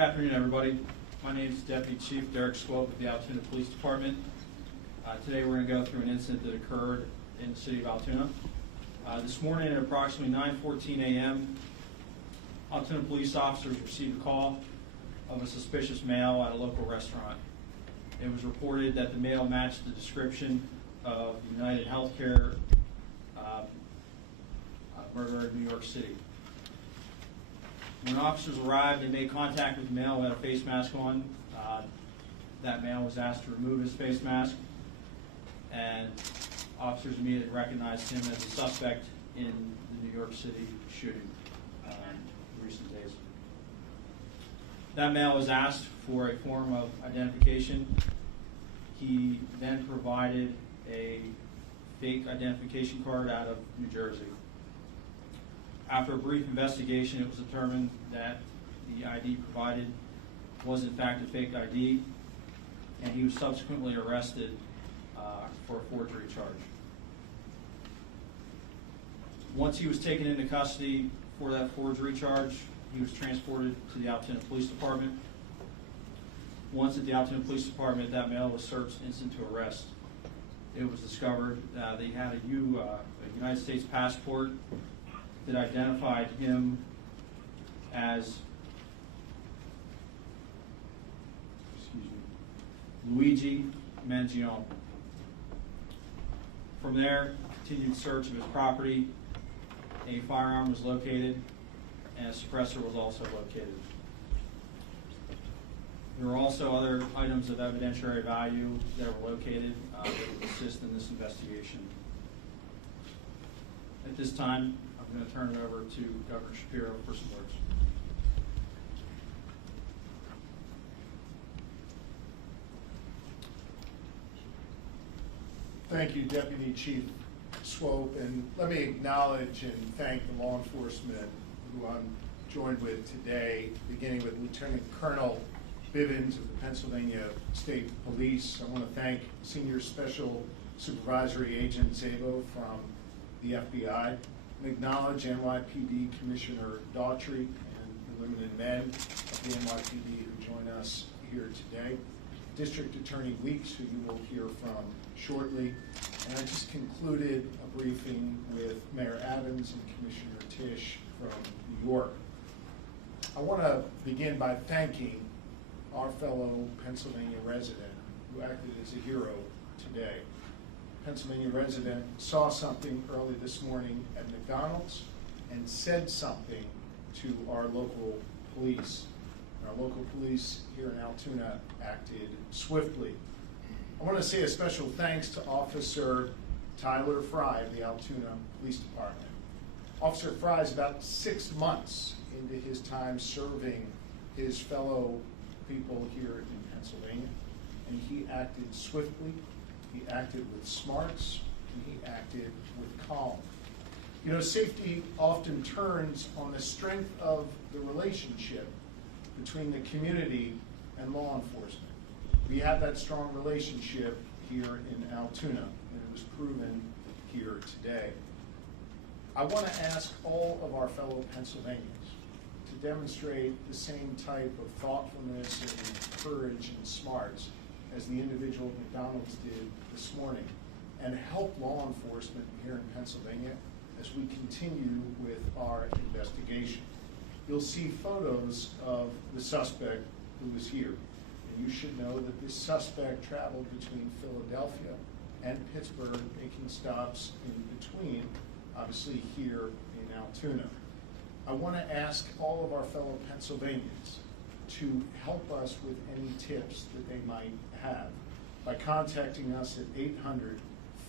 afternoon, everybody. My name is Deputy Chief Derek Swope of the Altoona Police Department. Today we're going to go through an incident that occurred in the city of Altoona. This morning at approximately 9:14 a.m., Altoona police officers received a call of a suspicious male at a local restaurant. It was reported that the male matched the description of the UnitedHealthcare murderer in New York City. When officers arrived, they made contact with the male who had a face mask on. That male was asked to remove his face mask, and officers immediately recognized him as a suspect in the New York City shooting in recent days. That male was asked for a form of identification. He then provided a fake identification card out of New Jersey. After a brief investigation, it was determined that the ID provided was in fact a fake ID, and he was subsequently arrested for a forgery charge. Once he was taken into custody for that forgery charge, he was transported to the Altoona Police Department. Once at the Altoona Police Department, that male was searched instant to arrest. It was discovered that he had a United States passport that identified him as Luigi Mangione. From there, continued search of his property. A firearm was located, and a suppressor was also located. There were also other items of evidentiary value that were located that would assist in this investigation. At this time, I'm going to turn it over to Governor Shapiro for some words. Thank you, Deputy Chief Swope, and let me acknowledge and thank the law enforcement who I'm joined with today, beginning with Lieutenant Colonel Bivens of the Pennsylvania State Police. I want to thank Senior Special Supervisory Agent Zabo from the FBI, and acknowledge NYPD Commissioner Daughtry and the women and men of the NYPD who join us here today, District Attorney Weeks, who you will hear from shortly, and I just concluded a briefing with Mayor Adams and Commissioner Tisch from New York. I want to begin by thanking our fellow Pennsylvania resident who acted as a hero today. Pennsylvania resident saw something early this morning at McDonald's and said something to our local police. Our local police here in Altoona acted swiftly. I want to say a special thanks to Officer Tyler Fry of the Altoona Police Department. Officer Fry is about 6 months into his time serving his fellow people here in Pennsylvania, and he acted swiftly, he acted with smarts, and he acted with calm. You know, safety often turns on the strength of the relationship between the community and law enforcement. We have that strong relationship here in Altoona, and it was proven here today. I want to ask all of our fellow Pennsylvanians to demonstrate the same type of thoughtfulness and courage and smarts as the individual at McDonald's did this morning, and help law enforcement here in Pennsylvania as we continue with our investigation. You'll see photos of the suspect who was here. And you should know that this suspect traveled between Philadelphia and Pittsburgh, making stops in between, obviously here in Altoona. I want to ask all of our fellow Pennsylvanians to help us with any tips that they might have by contacting us at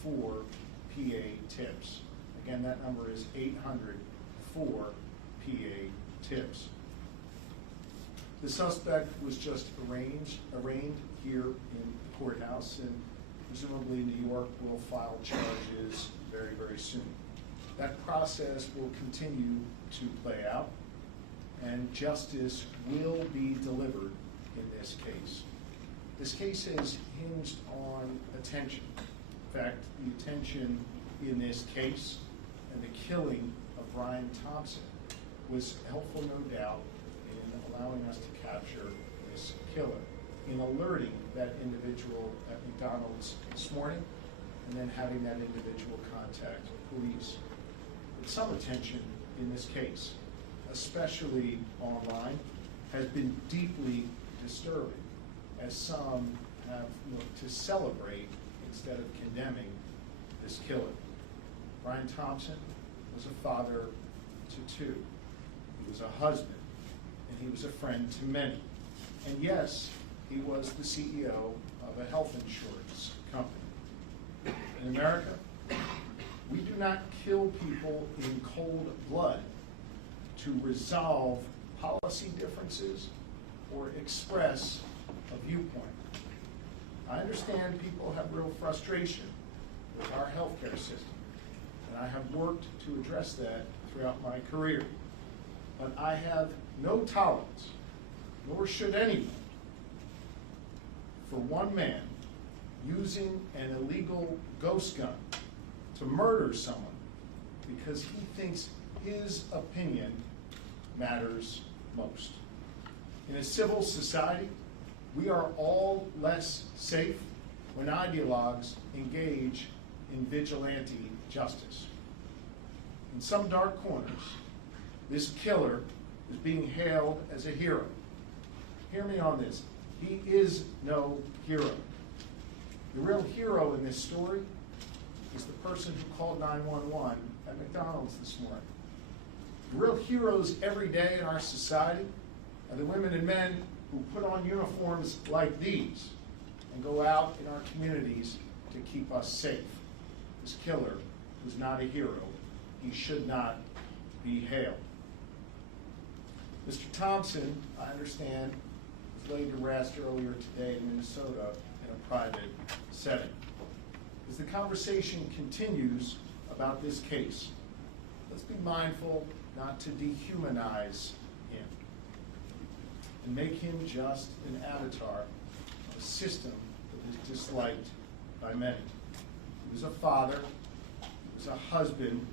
800-4PA-TIPS. Again, that number is 800-4PA-TIPS. The suspect was just arraigned here in the courthouse, and presumably New York will file charges very, very soon. That process will continue to play out, and justice will be delivered in this case. This case is hinged on attention. In fact, the attention in this case and the killing of Brian Thompson was helpful, no doubt, in allowing us to capture this killer, in alerting that individual at McDonald's this morning, and then having that individual contact police. But some attention in this case, especially online, has been deeply disturbing, as some have looked to celebrate instead of condemning this killer. Brian Thompson was a father to two. He was a husband, and he was a friend to many. And yes, he was the CEO of a health insurance company. In America, we do not kill people in cold blood to resolve policy differences or express a viewpoint. I understand people have real frustration with our healthcare system, and I have worked to address that throughout my career. But I have no tolerance, nor should anyone, for one man using an illegal ghost gun to murder someone because he thinks his opinion matters most. In a civil society, we are all less safe when ideologues engage in vigilante justice. In some dark corners, this killer is being hailed as a hero. Hear me on this. He is no hero. The real hero in this story is the person who called 911 at McDonald's this morning. The real heroes every day in our society are the women and men who put on uniforms like these and go out in our communities to keep us safe. This killer was not a hero. He should not be hailed. Mr. Thompson, I understand, was laid to rest earlier today in Minnesota in a private setting. As the conversation continues about this case, let's be mindful not to dehumanize him and make him just an avatar of a system that is disliked by many. He was a father, he was a husband.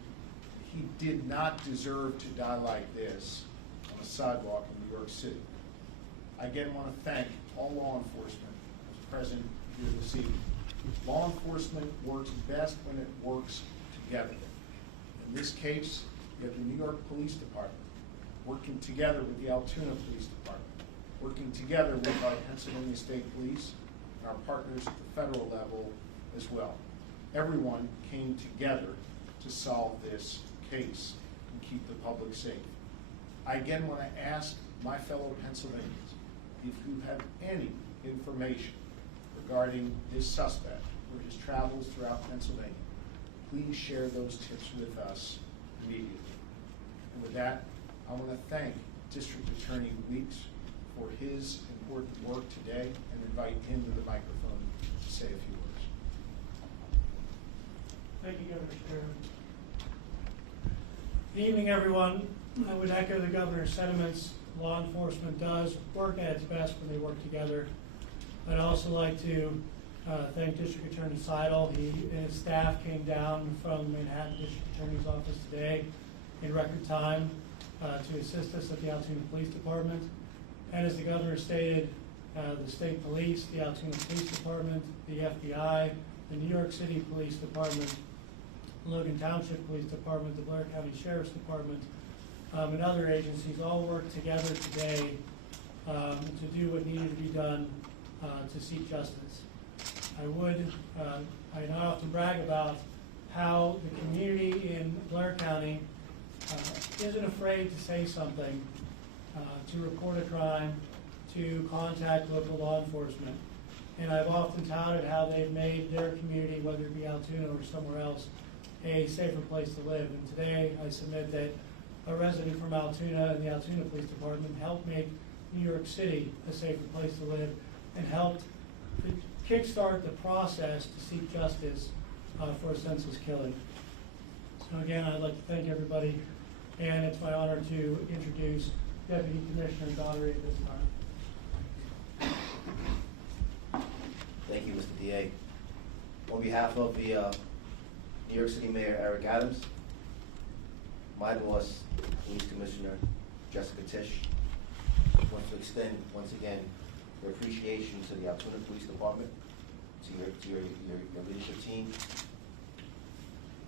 He did not deserve to die like this on a sidewalk in New York City. I again want to thank all law enforcement who's present here this evening. Law enforcement works best when it works together. In this case, you have the New York Police Department working together with the Altoona Police Department, working together with our Pennsylvania State Police and our partners at the federal level as well. Everyone came together to solve this case and keep the public safe. I again want to ask my fellow Pennsylvanians, if you have any information regarding this suspect or his travels throughout Pennsylvania, please share those tips with us immediately. And with that, I want to thank District Attorney Weeks for his important work today and invite him to the microphone to say a few words. Thank you, Governor Shapiro. Good evening, everyone. I would echo the governor's sentiments. Law enforcement does work at its best when they work together. I'd also like to thank District Attorney Seidel. He and his staff came down from Manhattan District Attorney's office today in record time to assist us at the Altoona Police Department. And as the governor stated, the state police, the Altoona Police Department, the FBI, the New York City Police Department, Logan Township Police Department, the Blair County Sheriff's Department, and other agencies all worked together today to do what needed to be done to seek justice. I not often brag about how the community in Blair County isn't afraid to say something, to report a crime, to contact local law enforcement. And I've often touted how they've made their community, whether it be Altoona or somewhere else, a safer place to live. And today I submit that a resident from Altoona and the Altoona Police Department helped make New York City a safer place to live and helped kickstart the process to seek justice for a senseless killing. So again, I'd like to thank everybody, and it's my honor to introduce Deputy Commissioner Daugherty at this time. Thank you, Mr. DA. On behalf of the New York City Mayor Eric Adams, my boss, Police Commissioner Jessica Tisch, want to extend, once again, their appreciation to the Altoona Police Department, to your leadership team,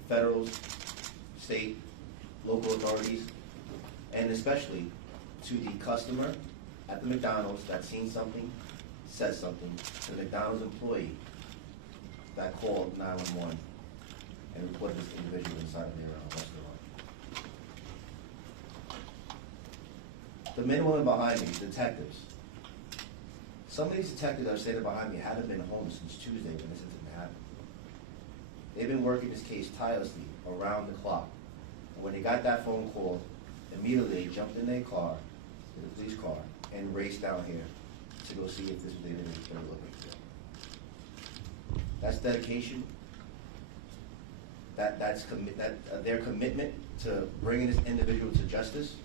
federal, state, local authorities, and especially to the customer at the McDonald's that seen something, said something, to the McDonald's employee that called 911 and reported this individual inside of their restaurant. The men and women behind me, detectives. Some of these detectives that are standing behind me haven't been home since Tuesday when this incident happened. They've been working this case tirelessly around the clock. And when they got that phone call, immediately they jumped in their car, in the police car, and raced down here to go see if this was the individual they were looking for. That's dedication. Their commitment to bringing this individual to justice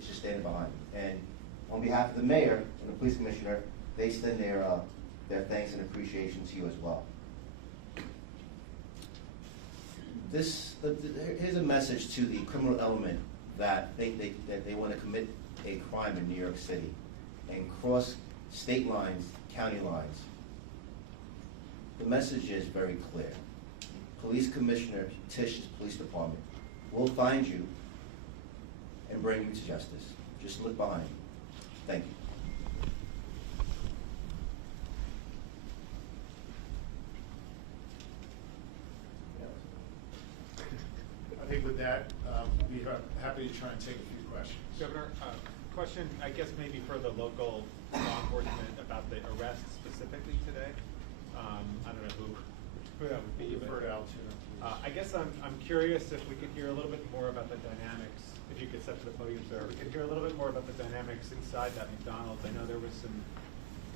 is just standing behind me. And on behalf of the mayor and the police commissioner, they extend their thanks and appreciation to you as well. Here's a message to the criminal element that they want to commit a crime in New York City and cross state lines, county lines. The message is very clear. Police Commissioner Tish's police department will find you and bring you to justice. Just look behind you. Thank you. I think with that, we are happy to try and take a few questions. Governor, question, I guess maybe for the local law enforcement about the arrest specifically today. I don't know who that would be. Refer to Altoona. I guess I'm curious if we could hear a little bit more about the dynamics, if you could step to the podium, sir. We could hear a little bit more about the dynamics inside that McDonald's. I know there was some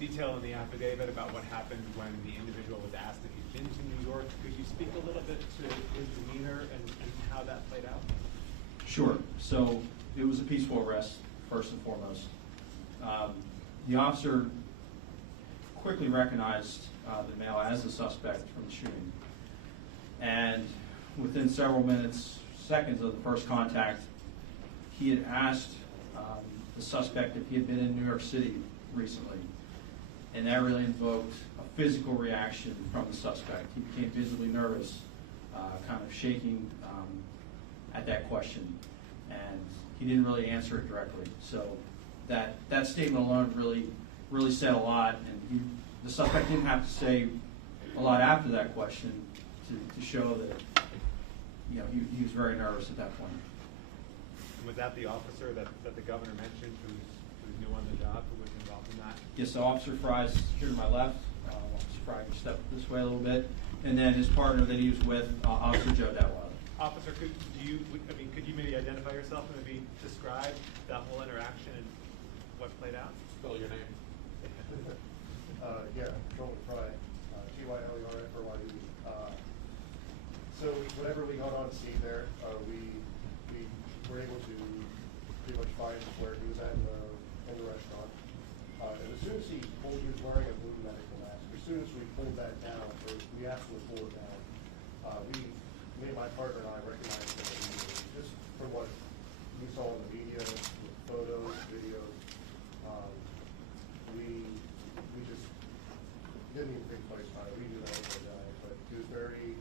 detail in the affidavit about what happened when the individual was asked if he'd been to New York. Could you speak a little bit to his demeanor and how that played out? Sure. So it was a peaceful arrest, first and foremost. The officer quickly recognized the male as the suspect from the shooting. And within several seconds of the first contact, he had asked the suspect if he had been in New York City recently. And that really invoked a physical reaction from the suspect. He became visibly nervous, kind of shaking at that question. And he didn't really answer it directly. So that statement alone really said a lot. And the suspect didn't have to say a lot after that question to show that he was very nervous at that point. And was that the officer that the governor mentioned who's new on the job, who was involved in that? Yes, so Officer Fry's here to my left. Officer Fry can step this way a little bit. And then his partner that he was with, Officer Joe Detweiler. Officer, could you maybe identify yourself and maybe describe that whole interaction and what played out? Spell your name. Yeah, Joel Fry, Tylerfry. So whenever we got on scene there, we were able to pretty much find where he was at in the restaurant. And as soon as he was wearing a blue medical mask. As soon as we pulled that down, or we asked him to pull it down, me and my partner and I recognized him immediately, just from what we saw in the media, with photos, videos. We just didn't even think twice about it. We knew that was our guy, but he was very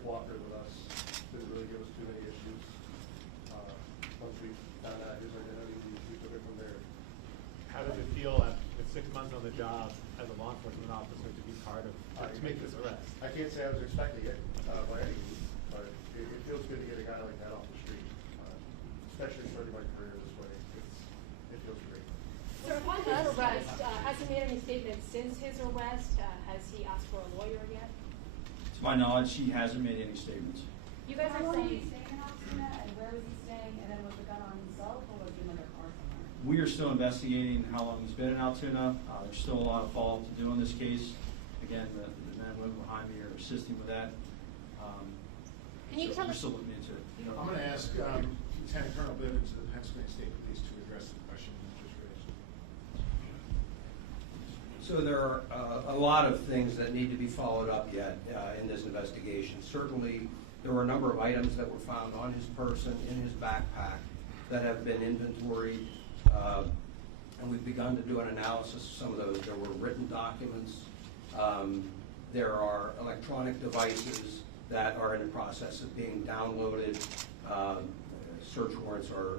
cooperative with us. Didn't really give us too many issues. Once we found out his identity, we took it from there. How does it feel with 6 months on the job as a law enforcement officer to be part of, to make this arrest? I can't say I was expecting it by any means, but it feels good to get a guy like that off the street, especially starting my career this way. It feels great. So upon his arrest, has he made any statements since his arrest? Has he asked for a lawyer yet? To my knowledge, he hasn't made any statements. You guys How are long did he saying, stay in Altoona, and where was he staying, and then was the gun on himself, or was he in another car somewhere? We are still investigating how long he's been in Altoona. There's still a lot of follow-up to do on this case. Again, the men and women behind me are assisting with that. Can you tell we're us- still looking into it. I'm going to ask Lieutenant Colonel Bivens of the Pennsylvania State Police to address the question you just raised. So there are a lot of things that need to be followed up yet in this investigation. Certainly, there were a number of items that were found on his person, in his backpack, that have been inventoried, and we've begun to do an analysis of some of those. There were written documents. There are electronic devices that are in the process of being downloaded. Search warrants are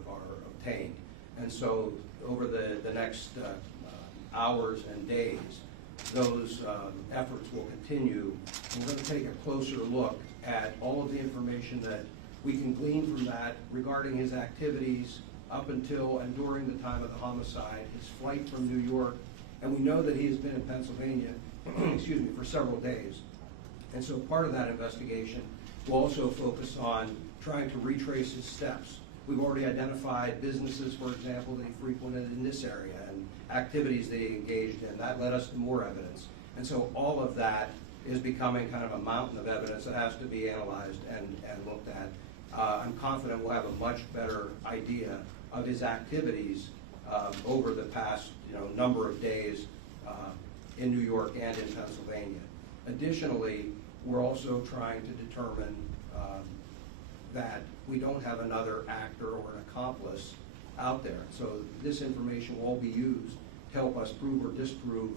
obtained. And so over the next hours and days, those efforts will continue. And we're going to take a closer look at all of the information that we can glean from that regarding his activities up until and during the time of the homicide, his flight from New York. And we know that he has been in Pennsylvania excuse me, for several days. And so part of that investigation will also focus on trying to retrace his steps. We've already identified businesses, for example, that he frequented in this area and activities that he engaged in. That led us to more evidence. And so all of that is becoming kind of a mountain of evidence that has to be analyzed and looked at. I'm confident we'll have a much better idea of his activities over the past number of days in New York and in Pennsylvania. Additionally, we're also trying to determine that we don't have another actor or an accomplice out there. So this information will all be used to help us prove or disprove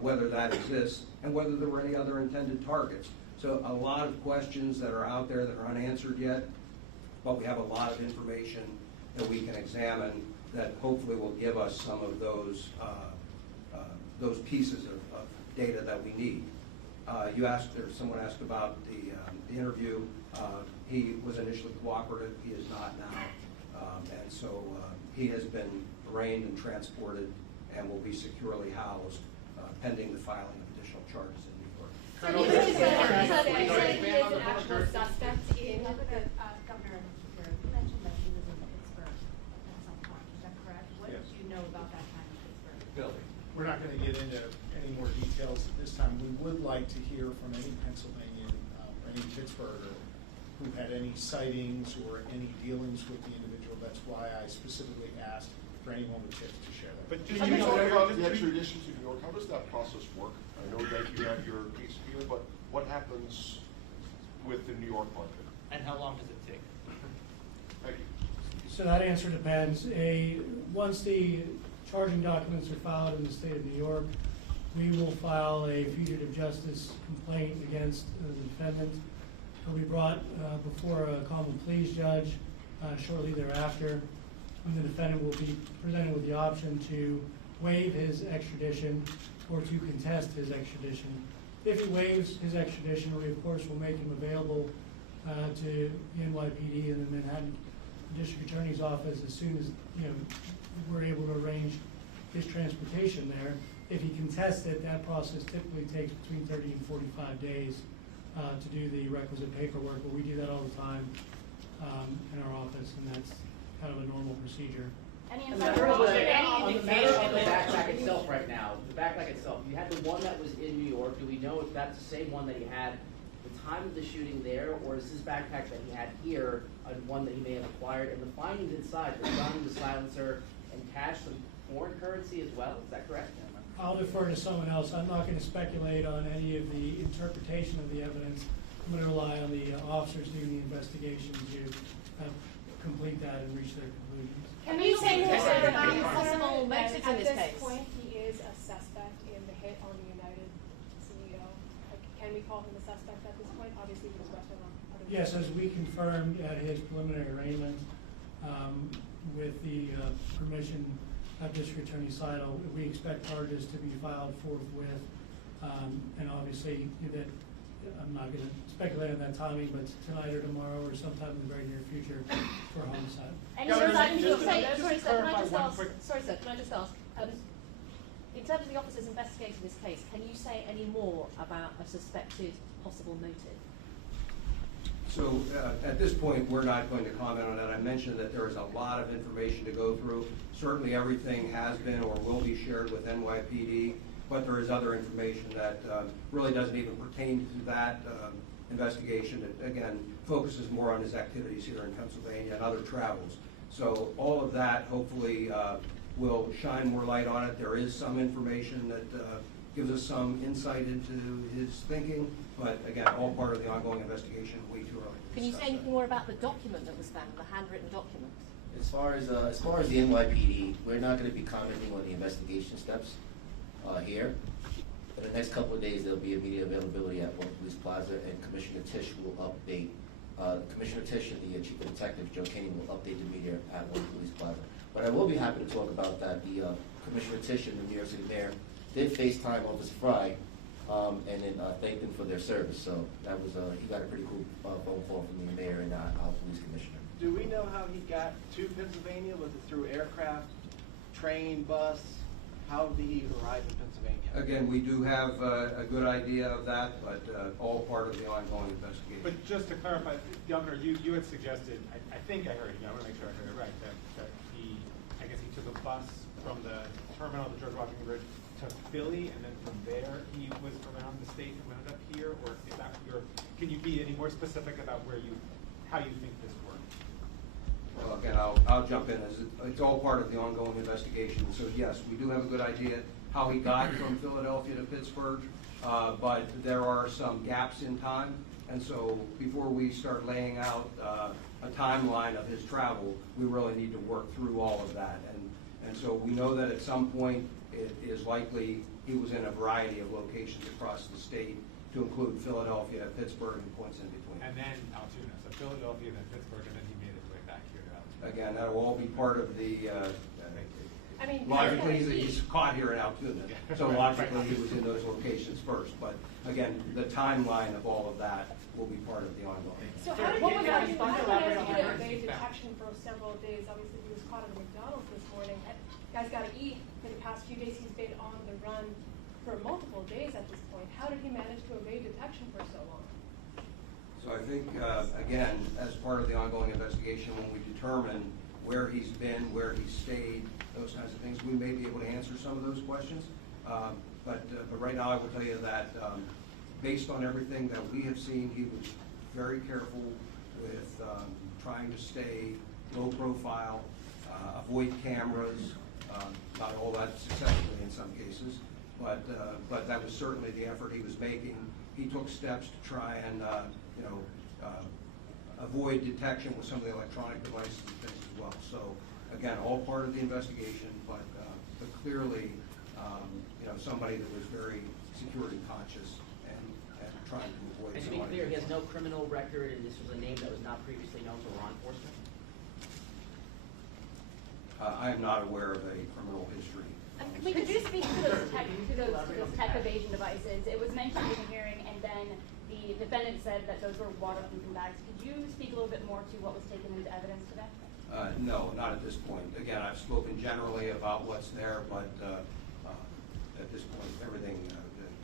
whether that exists and whether there were any other intended targets. So a lot of questions that are out there that are unanswered yet, but we have a lot of information that we can examine that hopefully will give us some of those pieces of data that we need. Someone asked about the interview. He was initially cooperative. He is not now. And so he has been arraigned and transported and will be securely housed pending the filing of additional charges in New York. So he is an actual suspect in the... Governor, you mentioned that he was in Pittsburgh at some point, is that correct? What Yes. do you know about that time in Pittsburgh? Bill, we're not going to get into any more details at this time. We would like to hear from any Pennsylvanian or any Pittsburgher who had any sightings or any dealings with the individual. That's why I specifically asked for anyone with tips to share that. But Can you talk about the extradition to New York? How does that process work? I know that you have your case here, but what happens with the New York market? And how long does it take? Thank you. So that answer depends. Once the charging documents are filed in the state of New York, we will file a fugitive justice complaint against the defendant. He'll be brought before a common pleas judge shortly thereafter, and the defendant will be presented with the option to waive his extradition or to contest his extradition. If he waives his extradition, we of course will make him available to the NYPD and the Manhattan District Attorney's Office as soon as we're able to arrange his transportation there. If he contests it, that process typically takes between 30 and 45 days to do the requisite paperwork, but we do that all the time in our office, and that's kind of a normal procedure. Any On insight the matter of the backpack itself right now, the backpack itself, you had the one that was in New York. Do we know if that's the same one that he had the time of the shooting there, or is this backpack that he had here one that he may have acquired? And the findings inside, the gun, the silencer, and cash, some foreign currency as well, is that correct? I'll defer to someone else. I'm not going to speculate on any of the interpretation of the evidence. I'm going to rely on the officers doing the investigation to complete that and reach their conclusions. Can we say more about any possible motives in this At case? this point, he is a suspect in the hit on the United CEO. Can we call him a suspect at this point? Obviously, he was arrested on other... Yes, as we confirmed at his preliminary arraignment, with the permission of District Attorney Seidel, we expect charges to be filed forthwith. And obviously, that I'm not going to speculate on that timing, but tonight or tomorrow or sometime in the very near future for homicide. Any Governor, other items just you'll say? to Sorry, sir, can I clarify just one ask? quick- Sorry, sir, can I just ask? In terms of the officers investigating this case, can you say any more about a suspected possible motive? So at this point, we're not going to comment on that. I mentioned that there is a lot of information to go through. Certainly everything has been or will be shared with NYPD, but there is other information that really doesn't even pertain to that investigation. It, again, focuses more on his activities here in Pennsylvania and other travels. So all of that hopefully will shine more light on it. There is some information that gives us some insight into his thinking, but again, all part of the ongoing investigation. Way too early to Can you say discuss anything that. more about the document that was found, the handwritten document? As far as the NYPD, we're not gonna be commenting on the investigation steps, here. For the next couple of days, there'll be immediate availability at One Police Plaza, and Commissioner Tisch will update, Commissioner Tisch and the Chief of Detectives, Joe Kenny, will update the media at One Police Plaza. But I will be happy to talk about that. The, Commissioner Tisch and the New York City Mayor did FaceTime Officer Fry, and then, thanked him for their service. So that was, he got a pretty cool, phone call from the mayor and, our police commissioner. Do we know how he got to Pennsylvania? Was it through aircraft, train, bus? How did he arrive in Pennsylvania? Again, we do have a good idea of that, but all part of the ongoing investigation. But just to clarify, Governor, you had suggested, I think I heard you, I want to make sure I heard it right, that he, I guess he took a bus from the terminal at the George Washington Bridge to Philly, and then from there he was around the state and wound up here, or is that your, can you be any more specific about how you think this worked? Well, again, I'll jump in, as it's all part of the ongoing investigation. So yes, we do have a good idea how he got from Philadelphia to Pittsburgh, but there are some gaps in time. And so before we start laying out a timeline of his travel, we really need to work through all of that. And so we know that at some point it is likely he was in a variety of locations across the state, to include Philadelphia, Pittsburgh, and points in between. And then Altoona, so Philadelphia, then Pittsburgh, and then he made his way back here to Altoona. Again, that will all be part of the, I mean, logically, he's caught here in Altoona, so logically he was in those locations first. But again, the timeline of all of that will be part of the ongoing. So how did What was that you response? evade detection for several days? Obviously, he was caught at McDonald's this morning. Guy's got to eat. For the past few days, he's been on the run for multiple days at this point. How did he manage to evade detection for so long? So I think, again, as part of the ongoing investigation, when we determine where he's been, where he's stayed, those kinds of things, we may be able to answer some of those questions. But right now, I will tell you that based on everything that we have seen, he was very careful with trying to stay low profile, avoid cameras, not all that successfully in some cases, but that was certainly the effort he was making. He took steps to try and avoid detection with some of the electronic devices and things as well. So again, all part of the investigation, but clearly, somebody that was very security conscious and trying to avoid. And to be clear, he has no criminal record, and this was a name that was not previously known to law enforcement? I am not aware of a criminal history. Could you speak to those tech evasion devices? It was mentioned in the hearing, and then the defendant said that those were waterproofing bags. Could you speak a little bit more to what was taken into evidence today? No, not at this point. Again, I've spoken generally about what's there, but at this point, everything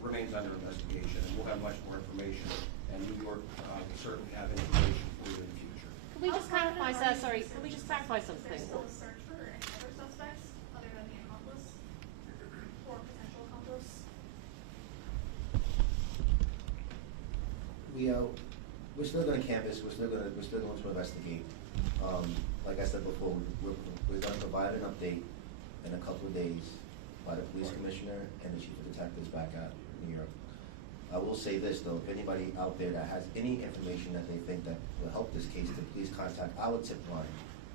remains under investigation, and we'll have much more information, and New York will certainly have information for you in the future. Can we just clarify, sir, sorry, can we just clarify something? Is there still a search for any other suspects other than the accomplice or potential accomplice? We're still going to canvass. We're still going to investigate. Like I said before, we're going to provide an update in a couple of days by the police commissioner and the chief of detectives back at New York. I will say this though: if anybody out there that has any information that they think that will help this case, then please contact our tip line,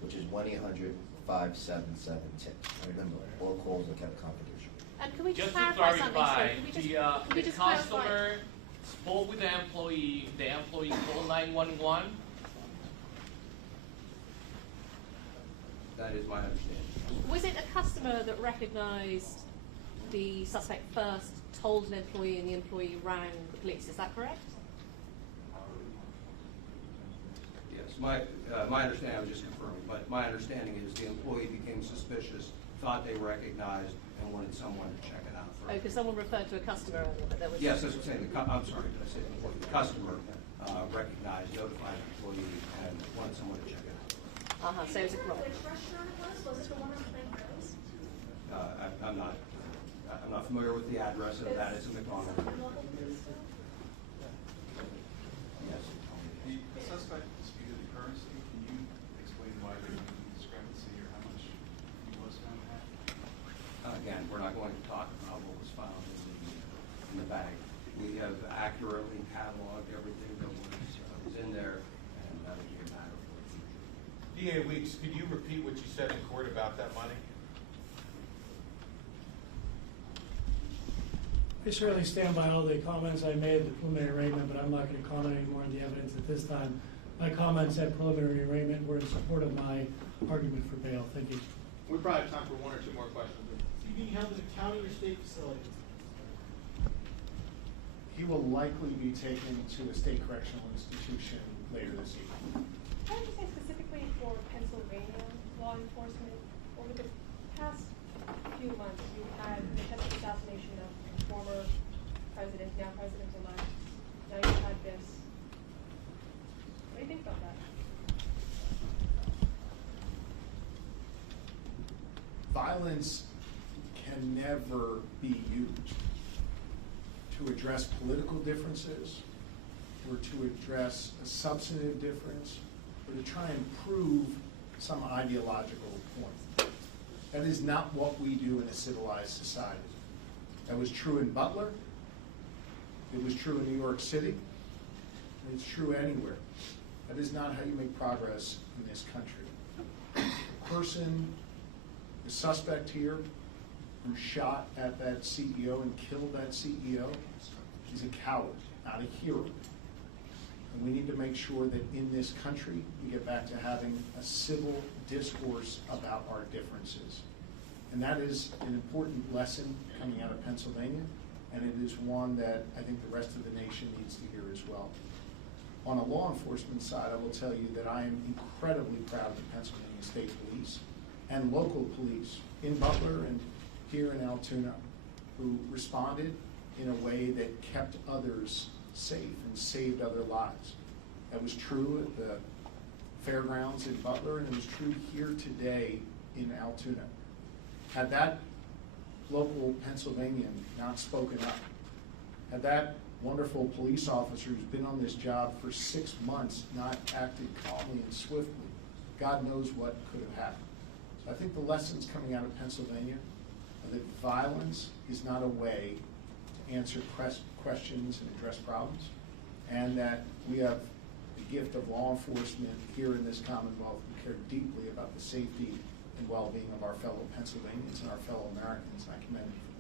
which is 1-800-577-TIP. Remember, all calls are kept confidential. And can we just Just to clarify something, clarify, sir? Can we the just clarify? customer spoke with the employee called 911. That is my understanding. Was it a customer that recognized the suspect first, told an employee, and the employee rang the police? Is that correct? Yes, my understanding, I was just confirming, but my understanding is the employee became suspicious, thought they recognized, and wanted someone to check it out Oh, first. because someone referred to a customer earlier, but there was... Yes, that's what I'm saying. I'm sorry, did I say the employee? The customer recognized, notified the employee, and wanted someone to check it out. So it was a problem. Which restaurant it was? Was it the one on Plain Rose? I'm not familiar with the address of that. It's a McDonald. Yes. The suspect disputed the currency. Can you explain why there was a discrepancy or how much he was going to have? Again, we're not going to talk about what was found in the bag. We have accurately cataloged everything that was in there, and that'll be a matter for the future. The DA Weeks, could you repeat what you said in court about that money? I certainly stand by all the comments I made at the preliminary arraignment, but I'm not going to comment any more on the evidence at this time. My comments at preliminary arraignment were in support of my argument for bail. Thank you. We probably have time for one or two more questions. Is he being held at a county or state facility? He will likely be taken to a state correctional institution later this evening. Can I just say specifically for Pennsylvania law enforcement, over the past few months, you've had the attempted assassination of former president, now president-elect. Now you've had this. What do you think about that? Violence can never be used to address political differences or to address a substantive difference or to try and prove some ideological point. That is not what we do in a civilized society. That was true in Butler. It was true in New York City. And it's true anywhere. That is not how you make progress in this country. The person, the suspect here, who shot at that CEO and killed that CEO, is a coward, not a hero. And we need to make sure that in this country, we get back to having a civil discourse about our differences. And that is an important lesson coming out of Pennsylvania, and it is one that I think the rest of the nation needs to hear as well. On a law enforcement side, I will tell you that I am incredibly proud of the Pennsylvania State Police and local police in Butler and here in Altoona, who responded in a way that kept others safe and saved other lives. That was true at the fairgrounds in Butler, and it was true here today in Altoona. Had that local Pennsylvanian not spoken up, had that wonderful police officer who's been on this job for 6 months not acted calmly and swiftly, God knows what could have happened. So I think the lessons coming out of Pennsylvania are that violence is not a way to answer questions and address problems, and that we have the gift of law enforcement here in this Commonwealth who care deeply about the safety and well-being of our fellow Pennsylvanians and our fellow Americans, and I commend them for